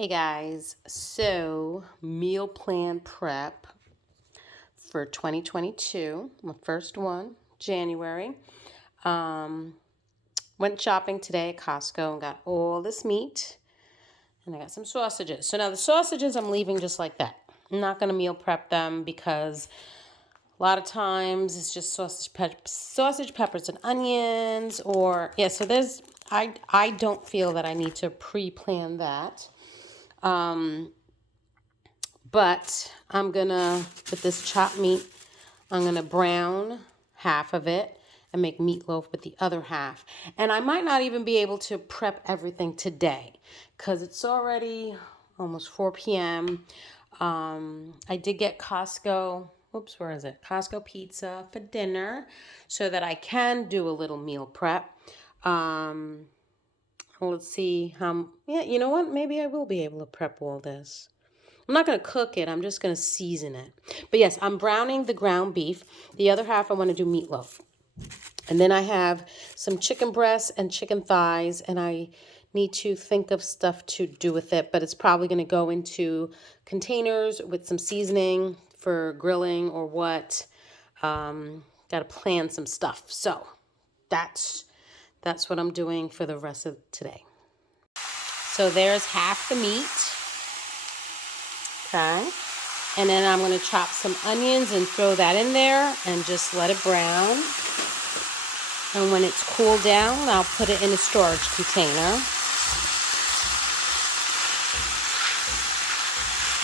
Hey guys, so meal plan prep for 2022, my first one, January. Went shopping today at Costco and got all this meat, and I got some sausages. So now the sausages I'm leaving just like that. I'm not gonna meal prep them because a lot of times it's just sausage, peppers, and onions, or yeah. So I don't feel that I need to pre-plan that. But I'm gonna, with this chopped meat, I'm gonna brown half of it and make meatloaf with the other half. And I might not even be able to prep everything today because it's already almost 4 p.m. I did get where is it? Costco Pizza for dinner so that I can do a little meal prep. Let's see yeah, you know what? Maybe I will be able to prep all this. I'm not going to cook it. I'm just going to season it. But yes, I'm browning the ground beef. The other half I want to do meatloaf. And then I have some chicken breasts and chicken thighs, and I need to think of stuff to do with it, but it's probably going to go into containers with some seasoning for grilling or what. Got to plan some stuff. So that's what I'm doing for the rest of today. So there's half the meat. Okay, and then I'm going to chop some onions and throw that in there and just let it brown. And when it's cooled down, I'll put it in a storage container.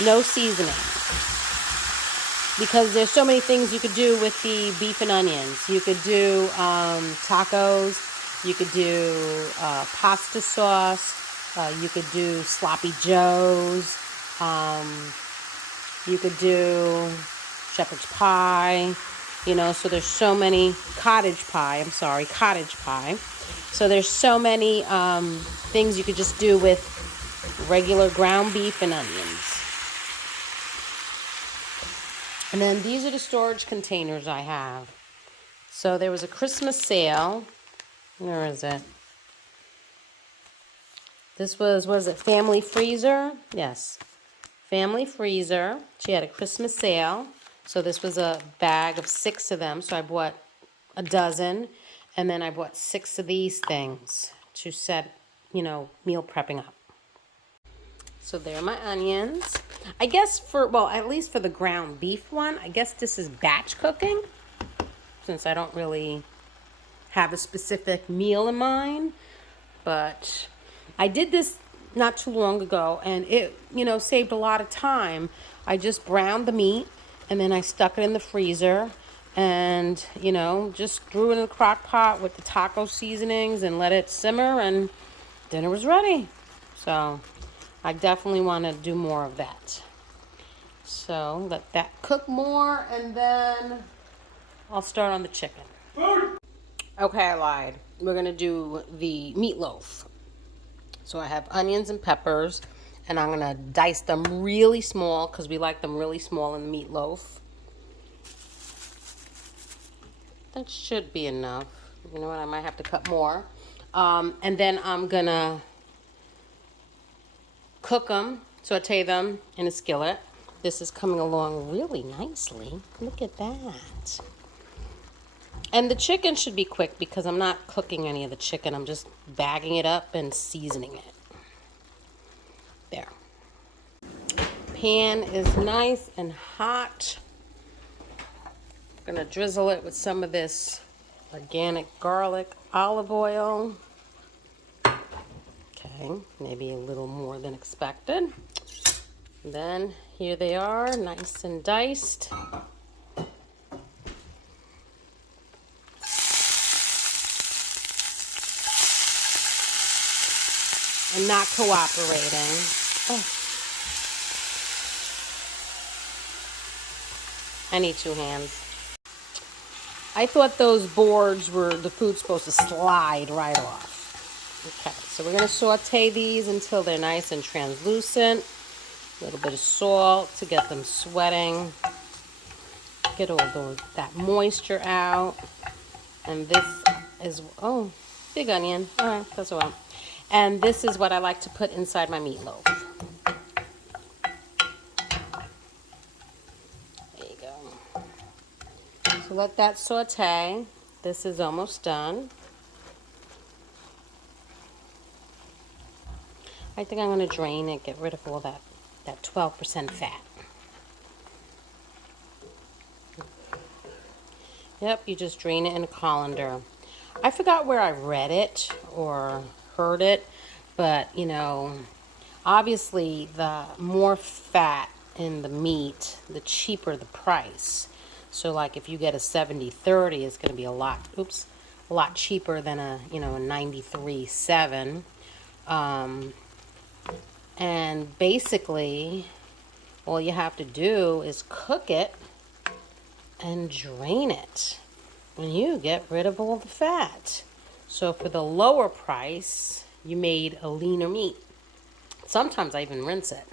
No seasoning. Because there's so many things you could do with the beef and onions. You could do tacos. You could do pasta sauce. You could do sloppy joes. You could do shepherd's pie, so there's so many, cottage pie. So there's so many things you could just do with regular ground beef and onions. And then these are the storage containers I have. So there was a Christmas sale. Where is it? This was it Family Freezer? Yes. Family Freezer. She had a Christmas sale. So this was a bag of 6 of them. So I bought a dozen. And then I bought 6 of these things to set, meal prepping up. So there are my onions. I guess at least for the ground beef one, I guess this is batch cooking. Since I don't really have a specific meal in mind. But I did this not too long ago, and it, saved a lot of time. I just browned the meat, and then I stuck it in the freezer, and, just threw it in the crock pot with the taco seasonings and let it simmer, and dinner was ready. So I definitely want to do more of that. So let that cook more, and then I'll start on the chicken. Okay, I lied. We're going to do the meatloaf. So I have onions and peppers, and I'm going to dice them really small because we like them really small in the meatloaf. That should be enough. You know what? I might have to cut more. And then I'm going to cook them, saute them in a skillet. This is coming along really nicely. Look at that. And the chicken should be quick because I'm not cooking any of the chicken. I'm just bagging it up and seasoning it. There. Pan is nice and hot. I'm going to drizzle it with some of this organic garlic olive oil. Okay, maybe a little more than expected. And then here they are, nice and diced. And not cooperating. Oh. I need 2 hands. I thought those boards the food's supposed to slide right off. Okay, so we're going to saute these until they're nice and translucent. A little bit of salt to get them sweating. Get all that moisture out. And this is, big onion. All right, that's all right. And this is what I like to put inside my meatloaf. So let that saute. This is almost done. I think I'm going to drain it, get rid of all that 12% fat. Yep, you just drain it in a colander. I forgot where I read it or heard it, but you know, obviously the more fat in the meat, the cheaper the price. So like if you get a 70/30, it's going to be a lot cheaper than a 93/7. And basically all you have to do is cook it and drain it, and you get rid of all the fat. So for the lower price, you made a leaner meat. Sometimes I even rinse it.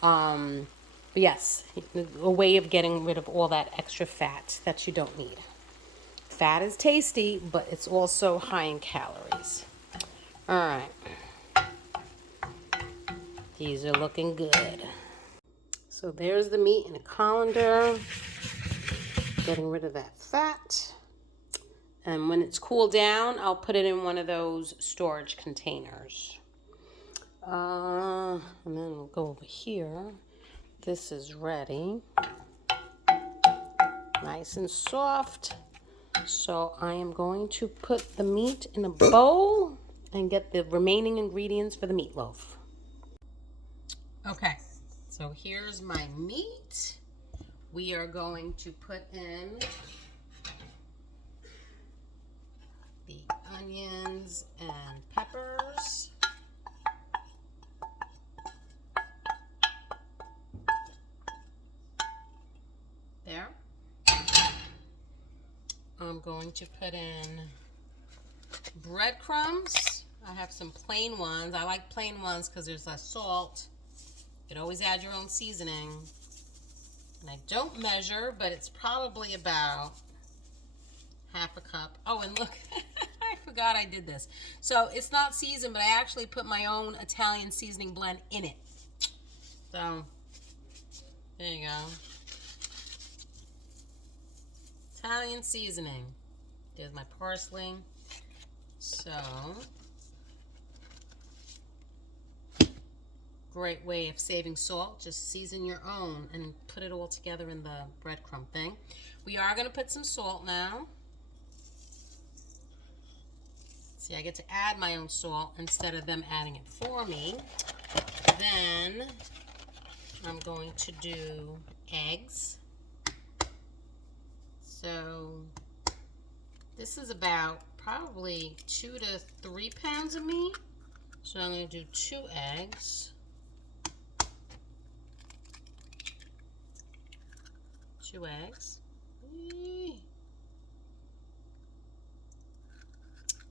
But yes, a way of getting rid of all that extra fat that you don't need. Fat is tasty, but it's also high in calories. All right. These are looking good. So there's the meat in a colander. Getting rid of that fat. And when it's cooled down, I'll put it in one of those storage containers. And then we'll go over here. This is ready. Nice and soft. So I am going to put the meat in a bowl and get the remaining ingredients for the meatloaf. Okay, so here's my meat. We are going to put in the onions and peppers. There. I'm going to put in breadcrumbs. I have some plain ones. I like plain ones because there's less salt. You could always add your own seasoning. And I don't measure, but it's probably about half a cup. Oh, and look, I forgot I did this. So it's not seasoned, but I actually put my own Italian seasoning blend in it. So there you go. Italian seasoning. There's my parsley. So great way of saving salt. Just season your own and put it all together in the breadcrumb thing. We are going to put some salt now. See, I get to add my own salt instead of them adding it for me. Then I'm going to do eggs. So this is about probably 2 to 3 pounds of meat. So I'm going to do 2 eggs. 2 eggs.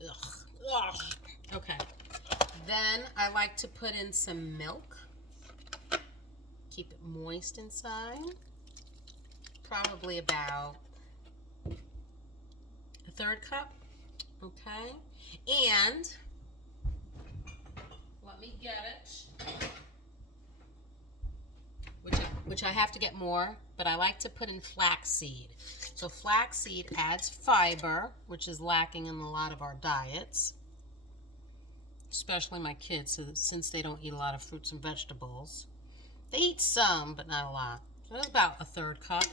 Ugh. Ugh. Okay. Then I like to put in some milk. Keep it moist inside. Probably about 1/3 cup. Okay. And let me get it. Which I have to get more, but I like to put in flaxseed. So flaxseed adds fiber, which is lacking in a lot of our diets, especially my kids, since they don't eat a lot of fruits and vegetables. They eat some, but not a lot. So that's about 1/3 cup.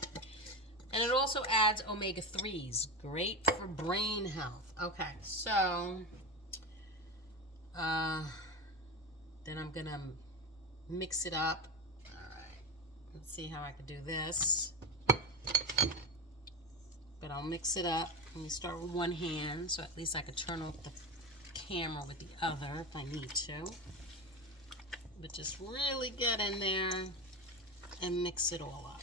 And it also adds omega-3s, great for brain health. Okay, so then I'm gonna mix it up. Let's see how I could do this. But I'll mix it up. Let me start with one hand, so at least I could turn off the camera with the other if I need to. But just really get in there and mix it all up.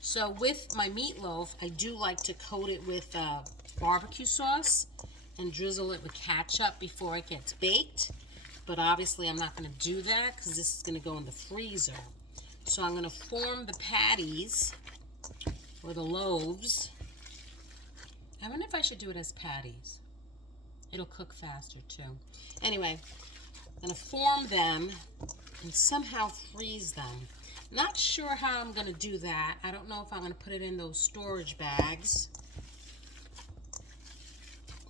So with my meatloaf, I do like to coat it with barbecue sauce and drizzle it with ketchup before it gets baked. But obviously I'm not going to do that because this is going to go in the freezer. So I'm going to form the patties, or the loaves. I wonder if I should do it as patties. It'll cook faster too. Anyway, I'm going to form them and somehow freeze them. Not sure how I'm going to do that. I don't know if I'm going to put it in those storage bags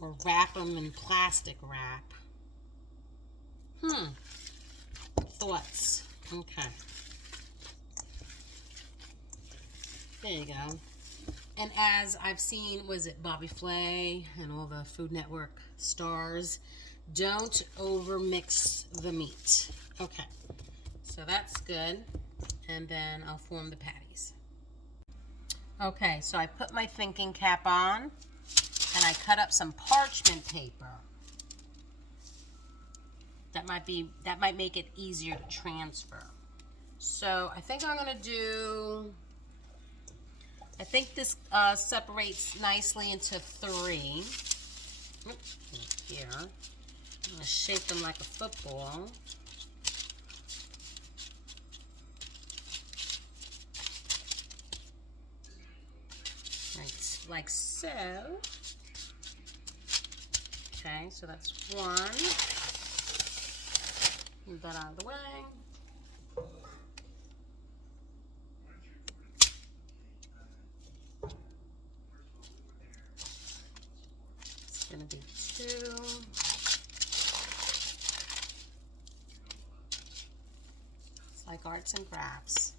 or wrap them in plastic wrap. Thoughts. Okay. There you go. And as I've seen, was it Bobby Flay and all the Food Network stars, don't overmix the meat. Okay, so that's good. And then I'll form the patties. Okay, so I put my thinking cap on and I cut up some parchment paper. That might make it easier to transfer. So I think I'm gonna do, I think this separates nicely into 3. Here, I'm gonna shape them like a football. Like so. Okay, so that's 1. Move that out of the way. It's gonna be 2. It's like arts and crafts.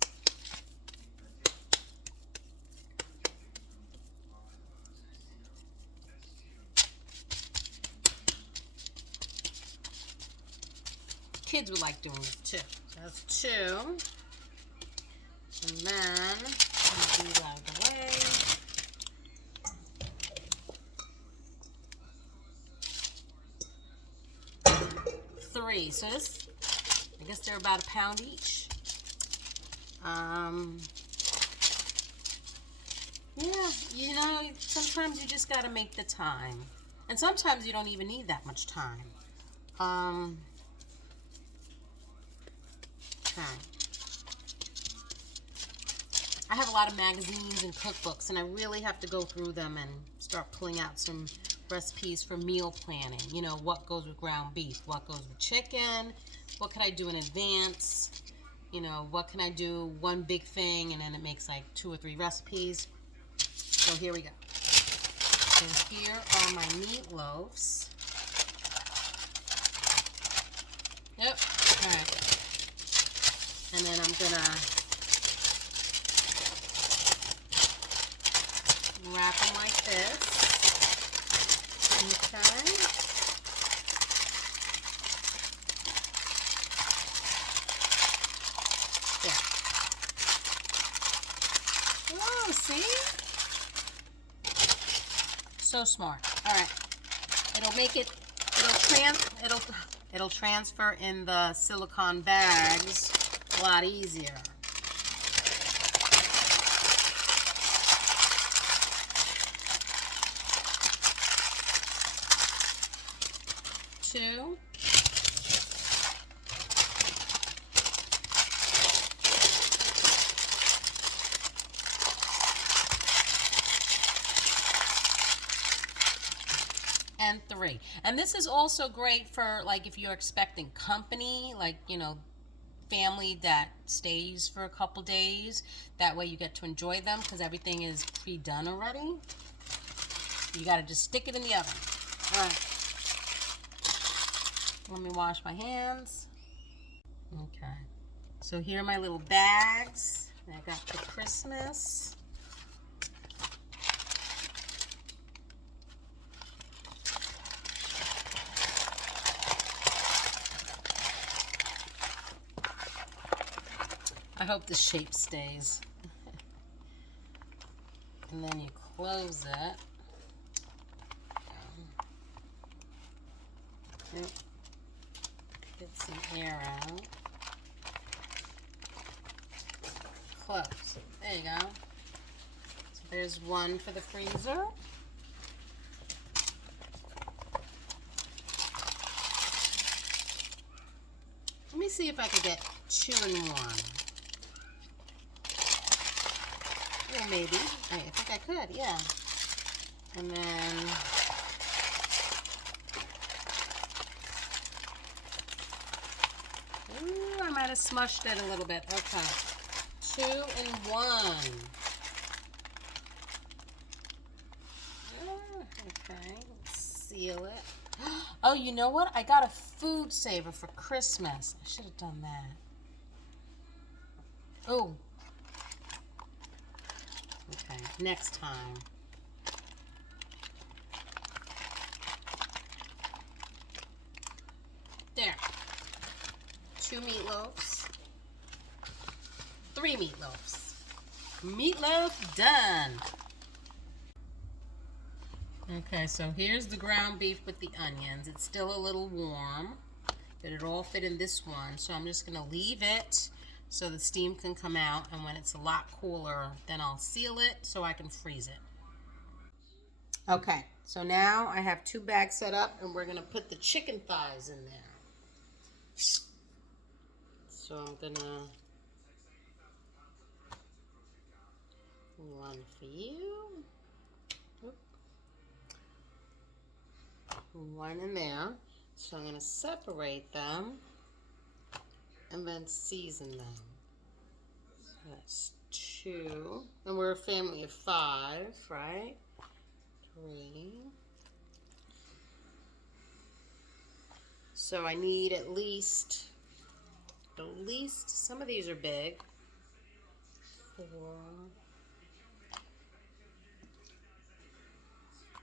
Kids would like doing this too. So that's 2. And then I'm move out of the way. 3. So this, I guess they're about £1 each. Yeah, you know, sometimes you just gotta make the time. And sometimes you don't even need that much time. Okay. I have a lot of magazines and cookbooks, and I really have to go through them and start pulling out some recipes for meal planning. You know, what goes with ground beef, what goes with chicken, what can I do in advance, you know, what can I do one big thing and then it makes like 2 or 3 recipes. So here we go. So here are my meatloafs. Yep. All right. And then I'm gonna wrap them like this. Okay. Yeah. Oh, see? So smart. All right. It'll make it. It'll transfer in the silicone bags a lot easier. Two. And 3. And this is also great for like if you're expecting company, like, you know, family that stays for a couple days. That way you get to enjoy them because everything is pre-done already. You got to just stick it in the oven. All right. Let me wash my hands. Okay. So here are my little bags. I got for Christmas. I hope the shape stays. And then you close it. Get some air out. Close. There you go. So there's one for the freezer. Let me see if I could get 2 in 1. Yeah, maybe. I think I could, yeah. And then ooh, I might have smushed it a little bit. Okay. 2-in-1. Okay, let's seal it. Oh, you know what? I got a food saver for Christmas. I should have done that. Oh. Okay, next time. There. 2 meatloafs. 3 meatloafs. Meatloaf done. Okay, so here's the ground beef with the onions. It's still a little warm, but it all fit in this one. So I'm just gonna leave it so the steam can come out, and when it's a lot cooler, then I'll seal it so I can freeze it. Okay, so now I have 2 bags set up, and we're gonna put the chicken thighs in there. So I'm gonna, one for you. Oop. One in there. So I'm gonna separate them and then season them. So that's 2, and we're a family of 5, right? 3. So I need at least, some of these are big. 4.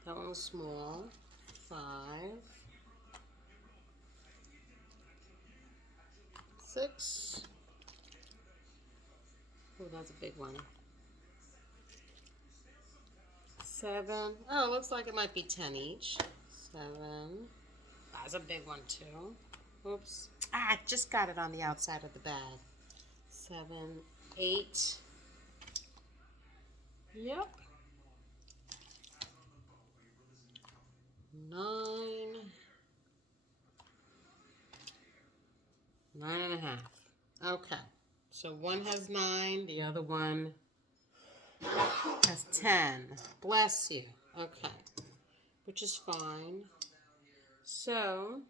That one was small. 5. 6. Oh, that's a big one. 7. Oh, it looks like it might be 10 each. 7. That's a big one too. Oops. I just got it on the outside of the bag. 7, 8. Yep. 9. 9.5. Okay. So one has 9, the other one has 10. Bless you. Okay. Which is fine. So,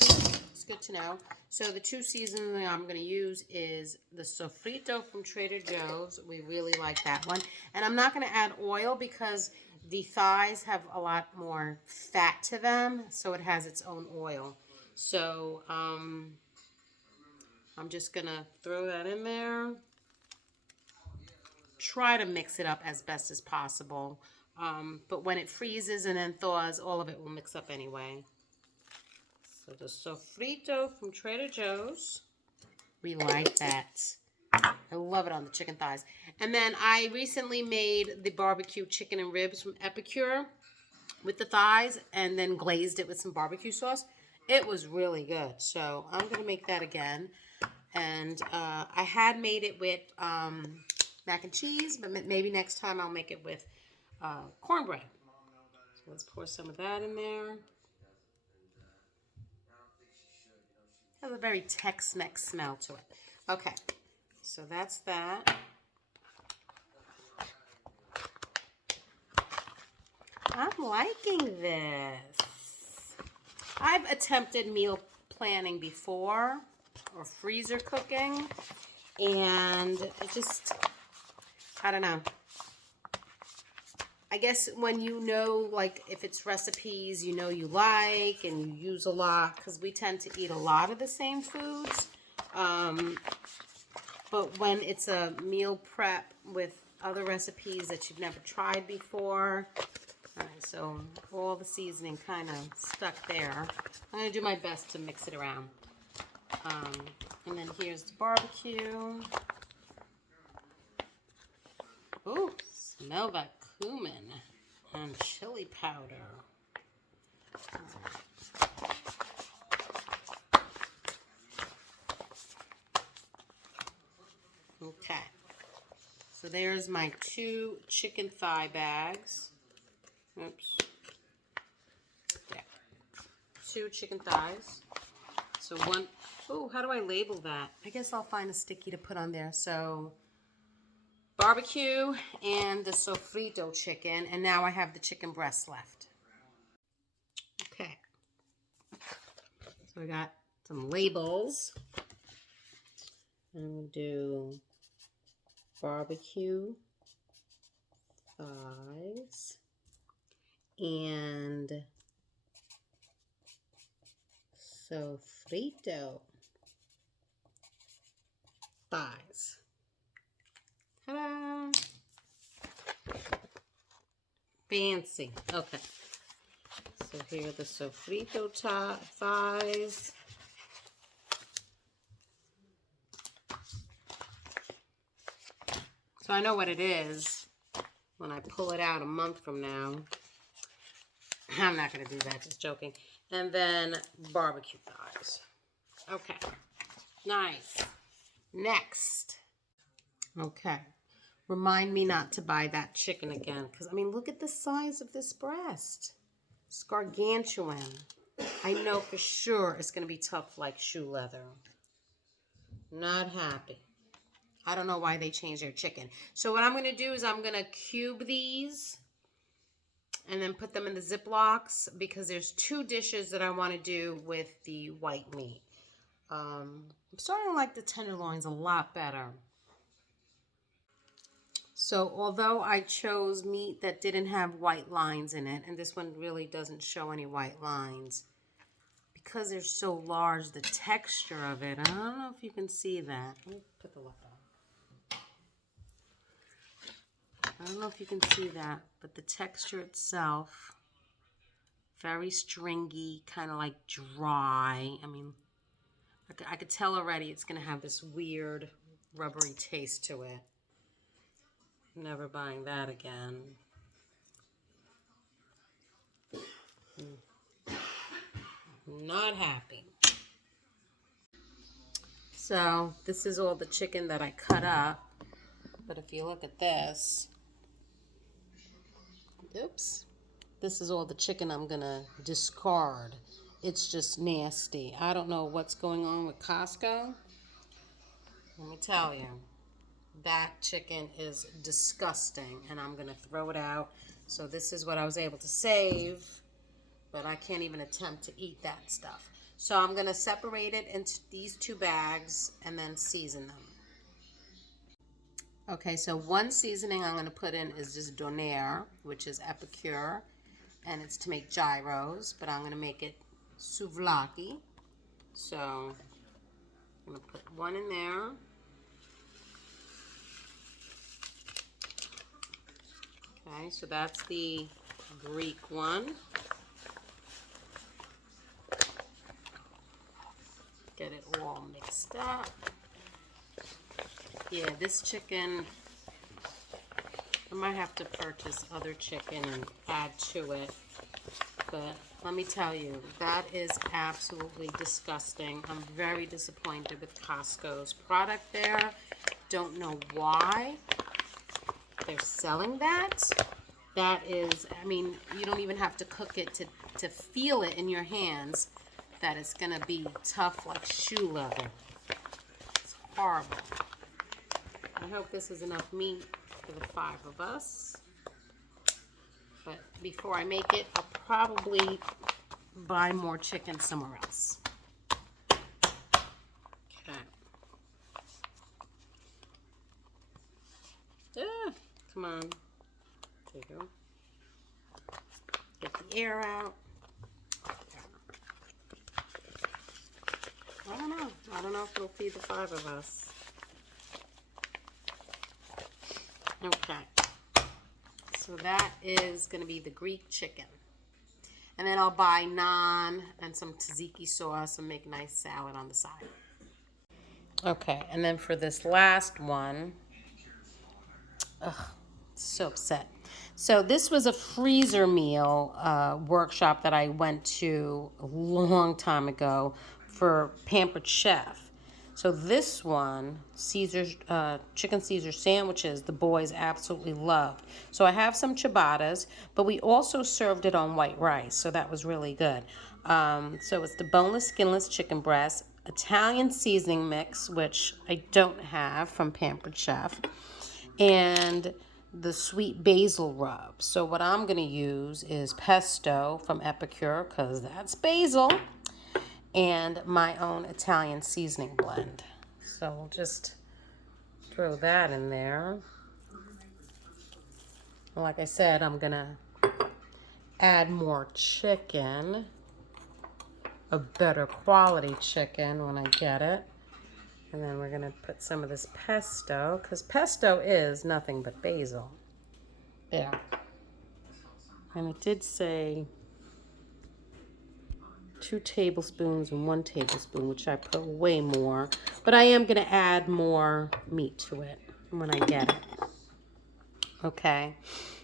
it's good to know. So the 2 seasonings I'm going to use is the sofrito from Trader Joe's. We really like that one. And I'm not going to add oil because the thighs have a lot more fat to them, so it has its own oil. So I'm just going to throw that in there. Try to mix it up as best as possible. But when it freezes and then thaws, all of it will mix up anyway. So the sofrito from Trader Joe's. We like that. I love it on the chicken thighs. And then I recently made the barbecue chicken and ribs from Epicure with the thighs and then glazed it with some barbecue sauce. It was really good. So I'm going to make that again. And I had made it with mac and cheese, but maybe next time I'll make it with cornbread. So let's pour some of that in there. Has a very Tex-Mex smell to it. Okay, so that's that. I'm liking this. I've attempted meal planning before, or freezer cooking, and it just, I don't know. I guess when you know, like, if it's recipes you know you like and you use a lot, because we tend to eat a lot of the same foods. But when it's a meal prep with other recipes that you've never tried before, so all the seasoning kind of stuck there. I'm going to do my best to mix it around. And then here's the barbecue. Ooh, smell that cumin and chili powder. Okay, so there's my 2 chicken thigh bags. Oops. Yeah. 2 chicken thighs. So one, oh, how do I label that? I guess I'll find a sticky to put on there. So barbecue and the sofrito chicken, and now I have the chicken breasts left. Okay, so I got some labels. I'm gonna do barbecue thighs and sofrito thighs. Ta-da! Fancy. Okay. So here are the sofrito thighs. So I know what it is when I pull it out a month from now. I'm not going to do that, just joking. And then barbecue thighs. Okay. Nice. Next. Okay. Remind me not to buy that chicken again. Because, I mean, look at the size of this breast. It's gargantuan. I know for sure it's going to be tough like shoe leather. Not happy. I don't know why they changed their chicken. So what I'm going to do is I'm going to cube these and then put them in the Ziplocs because there's 2 dishes that I want to do with the white meat. I'm starting to like the tenderloins a lot better. So although I chose meat that didn't have white lines in it, and this one really doesn't show any white lines, because they're so large, the texture of it, I don't know if you can see that. Let me put the light on. I don't know if you can see that, but the texture itself, very stringy, kind of like dry. I mean, I could tell already it's going to have this weird rubbery taste to it. Never buying that again. Not happy. So this is all the chicken that I cut up. But if you look at this, oops, this is all the chicken I'm gonna discard. It's just nasty. I don't know what's going on with Costco. Let me tell you, that chicken is disgusting and I'm gonna throw it out. So this is what I was able to save, but I can't even attempt to eat that stuff. So I'm gonna separate it into these 2 bags and then season them. Okay, so one seasoning I'm going to put in is just donair, which is epicure, and it's to make gyros, but I'm going to make it souvlaki. So I'm going to put one in there. Okay, so that's the Greek one. Get it all mixed up. Yeah, this chicken, I might have to purchase other chicken and add to it. But let me tell you, that is absolutely disgusting. I'm very disappointed with Costco's product there. Don't know why they're selling that. That is, I mean, you don't even have to cook it to feel it in your hands that it's going to be tough like shoe leather. It's horrible. I hope this is enough meat for the 5 of us. But before I make it, I'll probably buy more chicken somewhere else. Okay. Come on. There you go. Get the air out. I don't know. I don't know if it'll feed the 5 of us. Okay, so that is going to be the Greek chicken. And then I'll buy naan and some tzatziki sauce and make a nice salad on the side. Okay, and then for this last one, so upset. So this was a freezer meal workshop that I went to a long time ago for Pampered Chef. So this one, Caesar's chicken Caesar sandwiches, the boys absolutely loved. So I have some ciabattas, but we also served it on white rice, so that was really good. So it's the boneless, skinless chicken breast, Italian seasoning mix, which I don't have from Pampered Chef, and the sweet basil rub. So what I'm going to use is pesto from Epicure, because that's basil, and my own Italian seasoning blend. So we'll just throw that in there. Like I said, I'm gonna add more chicken, a better quality chicken when I get it. And then we're gonna put some of this pesto, because pesto is nothing but basil. There. And it did say 2 tablespoons and 1 tablespoon, which I put way more. But I am gonna add more meat to it when I get it. Okay.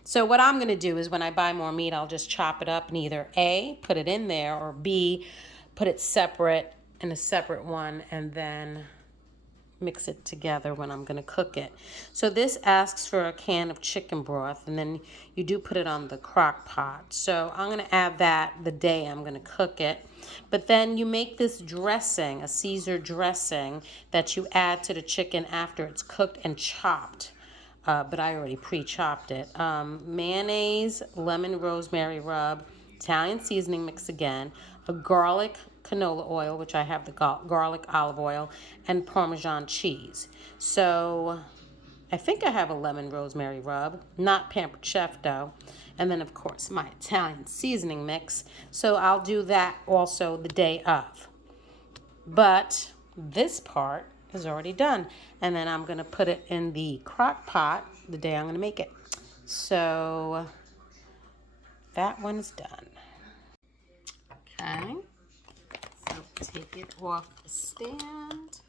So what I'm gonna do is when I buy more meat, I'll just chop it up and either A, put it in there, or B, put it separate in a separate one and then mix it together when I'm going to cook it. So this asks for a can of chicken broth, and then you do put it on the crock pot. So I'm going to add that the day I'm going to cook it. But then you make this dressing, a Caesar dressing, that you add to the chicken after it's cooked and chopped. But I already pre-chopped it. Mayonnaise, lemon rosemary rub, Italian seasoning mix again, a garlic canola oil, which I have the garlic olive oil, and Parmesan cheese. So I think I have a lemon rosemary rub, not Pampered Chef though. And then of course my Italian seasoning mix. So I'll do that also the day of. But this part is already done. And then I'm gonna put it in the crock pot the day I'm gonna make it. So that one is done. Okay. So take it off the stand.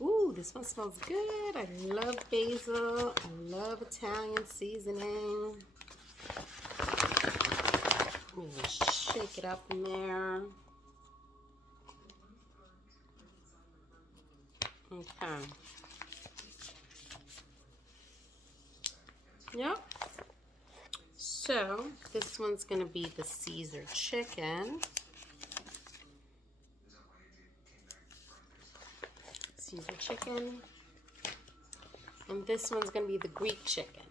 Ooh, this one smells good. I love basil. I love Italian seasoning. Ooh, shake it up in there. Okay. Yep. So this one's gonna be the Caesar chicken. Caesar chicken. And this one's gonna be the Greek chicken.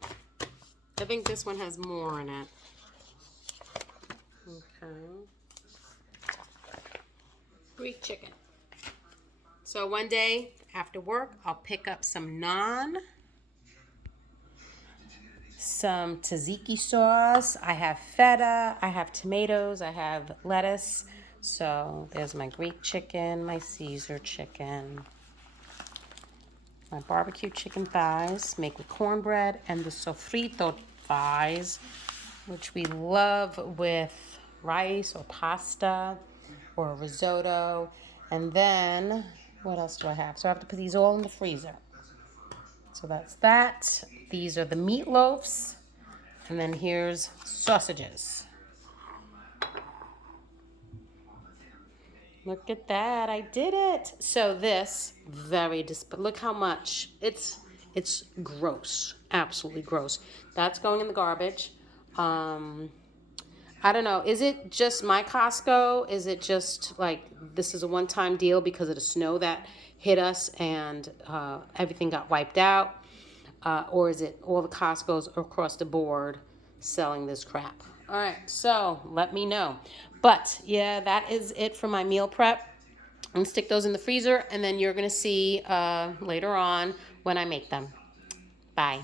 I think this one has more in it. Okay. Greek chicken. So one day after work, I'll pick up some naan, some tzatziki sauce. I have feta, I have tomatoes, I have lettuce. So there's my Greek chicken, my Caesar chicken, my barbecue chicken thighs, make with cornbread, and the sofrito thighs, which we love with rice or pasta or risotto. And then, what else do I have? So I have to put these all in the freezer. So that's that. These are the meatloafs. And then here's sausages. Look at that, I did it. So this, look how much, it's gross, absolutely gross. That's going in the garbage. I don't know, is it just my Costco? Is it just like, this is a one-time deal because of the snow that hit us and everything got wiped out? Or is it all the Costco's across the board selling this crap? All right, so let me know. But yeah, that is it for my meal prep. I'm gonna stick those in the freezer, and then you're gonna see later on when I make them. Bye.